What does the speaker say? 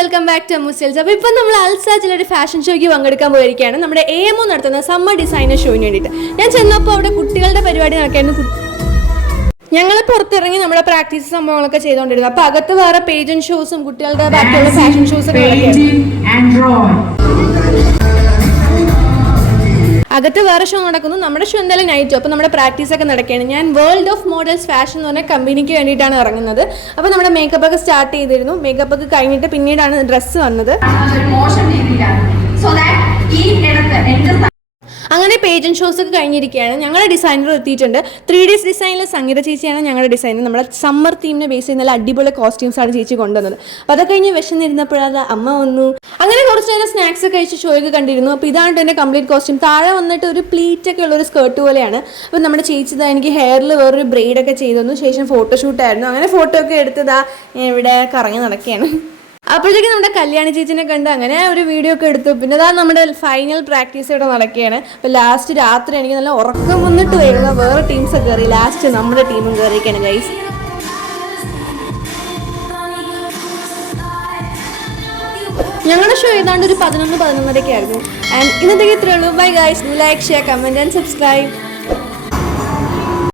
Welcome back to മുസൽസ്. അപ്പോൾ ഇപ്പം നമ്മൾ അൽസാജിൽ ഒരു ഫാഷൻ ഷോയ്ക്ക് പങ്കെടുക്കാൻ പോയിരിക്കുകയാണ്. നമ്മുടെ AMO നടത്തുന്ന സമ്മർ ഡിസൈനർ ഷോയിന് വേണ്ടിയിട്ട്. ഞാൻ ചെന്നപ്പോൾ അവിടെ കുട്ടികളുടെ പരിപാടി നടക്കായിരുന്നു. ഞങ്ങൾ പുറത്തിറങ്ങി നമ്മുടെ പ്രാക്ടീസ് സംഭവങ്ങളൊക്കെ ചെയ്തുകൊണ്ടിരുന്നു. അപ്പോൾ അകത്ത് വേറെ പേജൻ ഷോസും കുട്ടികളുടെ ബാക്കിയുള്ള ഫാഷൻ ഷോസൊക്കെ അകത്ത് വേറെ ഷോ നടക്കുന്നു. നമ്മുടെ ഷോ എന്തായാലും നൈറ്റ്. അപ്പോൾ നമ്മുടെ പ്രാക്ടീസൊക്കെ നടക്കുകയാണ്. ഞാൻ വേൾഡ് ഓഫ് മോഡൽസ് ഫാഷൻ എന്ന് പറഞ്ഞ കമ്പനിക്ക് വേണ്ടിയിട്ടാണ് ഇറങ്ങുന്നത്. അപ്പോൾ നമ്മുടെ മേക്കപ്പ് ഒക്കെ സ്റ്റാർട്ട് ചെയ്തിരുന്നു. മേക്കപ്പ് ഒക്കെ കഴിഞ്ഞിട്ട് പിന്നീടാണ് ഡ്രസ്സ് വന്നത്. അങ്ങനെ പേജൻ ഷോസ് ഒക്കെ കഴിഞ്ഞിരിക്കുകയാണ്. ഞങ്ങളുടെ ഡിസൈനർ എത്തിയിട്ടുണ്ട്. 3D ഡിസൈനിലെ സംഗീത ചേച്ചിയാണ് ഞങ്ങളുടെ ഡിസൈനർ. നമ്മുടെ സമ്മർ തീമിനെ ബേസ് ചെയ്യുന്ന നല്ല അടിപൊളി കോസ്റ്റ്യൂംസാണ് ചേച്ചി കൊണ്ടുവന്നത്. അപ്പോൾ അതൊക്കെ കഴിഞ്ഞ് വിശന്നിരുന്നപ്പോഴത് അമ്മ വന്നു. അങ്ങനെ കുറച്ച് നേരം സ്നാക്സ് ഒക്കെ കഴിച്ച് ഷോയ്ക്ക് കണ്ടിരുന്നു. അപ്പോൾ ഇതാണ് എൻ്റെ കംപ്ലീറ്റ് കോസ്റ്റ്യൂം. താഴെ വന്നിട്ട് ഒരു പ്ലീറ്റൊക്കെ ഉള്ളൊരു സ്കേർട്ട് പോലെയാണ്. അപ്പോൾ നമ്മുടെ ചേച്ചി എനിക്ക് ഹെയറിൽ വേറൊരു ബ്രെയ്ഡൊക്കെ ചെയ്തു തന്നു. ശേഷം ഫോട്ടോഷൂട്ടായിരുന്നു. അങ്ങനെ ഫോട്ടോ ഒക്കെ എടുത്തതാ ഇവിടെ കറങ്ങി നടക്കുകയാണ്. അപ്പോഴത്തേക്കും നമ്മുടെ കല്യാണി ചേച്ചിനെ കണ്ട് അങ്ങനെ ഒരു വീഡിയോ ഒക്കെ എടുത്തു. പിന്നെ അതാ നമ്മുടെ ഫൈനൽ പ്രാക്ടീസ് ഇവിടെ നടക്കുകയാണ്. അപ്പോൾ ലാസ്റ്റ് രാത്രി എനിക്ക് നല്ല ഉറക്കം വന്നിട്ട് വരുന്ന വേറെ ടീംസൊക്കെ കയറി. ലാസ്റ്റ് നമ്മുടെ ടീമും കയറിയൊക്കെയാണ് ഗൈസ്. ഞങ്ങളുടെ ഷോ ഏതാണ്ട് ഒരു 11-11:30 ആയിരുന്നു. ആൻഡ് ഇന്നത്തേക്ക് ഇത്രയേ ഉള്ളൂ. Bye guys. Do like, share, comment and subscribe.